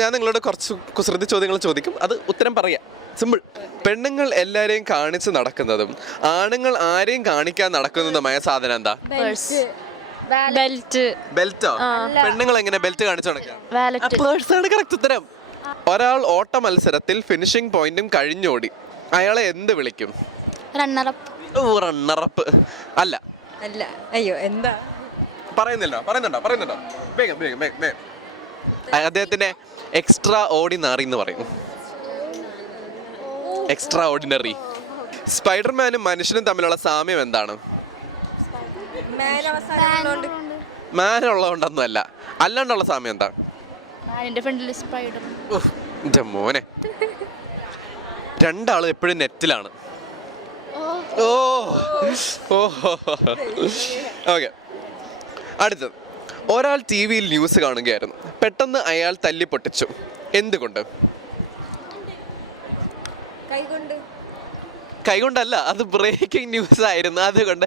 ഞാൻ നിങ്ങളോട് കുറച്ച് കുസൃതി ചോദ്യങ്ങൾ ചോദിക്കും, അത് ഉത്തരം പറയാം. സിമ്പിൾ. പെണ്ണുങ്ങൾ എല്ലാരെയും കാണിച്ച് നടക്കുന്നതും ആണുങ്ങൾ ആരെയും കാണിക്കാൻ നടക്കുന്നതുമായ സാധനം എന്താ? ബെൽറ്റ്. ബെൽറ്റോ? പെണ്ണുങ്ങൾ എങ്ങനെ ബെൽറ്റ് കാണിച്ചു നടക്കാം? വാലറ്റ്. കറക്റ്റ് ഉത്തരം. ഒരാൾ ഓട്ട മത്സരത്തിൽ ഫിനിഷിംഗ് പോയിന്റും കഴിഞ്ഞോടി, അയാളെ എന്ത് വിളിക്കും? റണ്ണറപ്പ്. റണ്ണറപ്പ് അല്ല. അല്ല. അയ്യോ, എന്താ പറയുന്നുണ്ടോ? വേഗം. അദ്ദേഹത്തിനെ എക്സ്ട്രാ ഓർഡിനറി എന്ന് പറയും. Extra ordinary. സ്പൈഡർമാനും മനുഷ്യനും തമ്മിലുള്ള സാമ്യം എന്താണ്? മാൻ ഉള്ളതുകൊണ്ടൊന്നും അല്ല. അല്ലാണ്ടുള്ള സാമ്യം എന്താ? എന്റെ മോനെ, രണ്ടാളും എപ്പോഴും നെറ്റിലാണ്. ഓക്കെ, അടുത്തത്. ഒരാൾ ടി വിയിൽ ന്യൂസ് കാണുകയായിരുന്നു, പെട്ടെന്ന് അയാൾ തല്ലി പൊട്ടിച്ചു. എന്തുകൊണ്ട്? കൈകൊണ്ടല്ല, അത് ബ്രേക്കിംഗ് ന്യൂസ് ആയിരുന്നു, അതുകൊണ്ട്.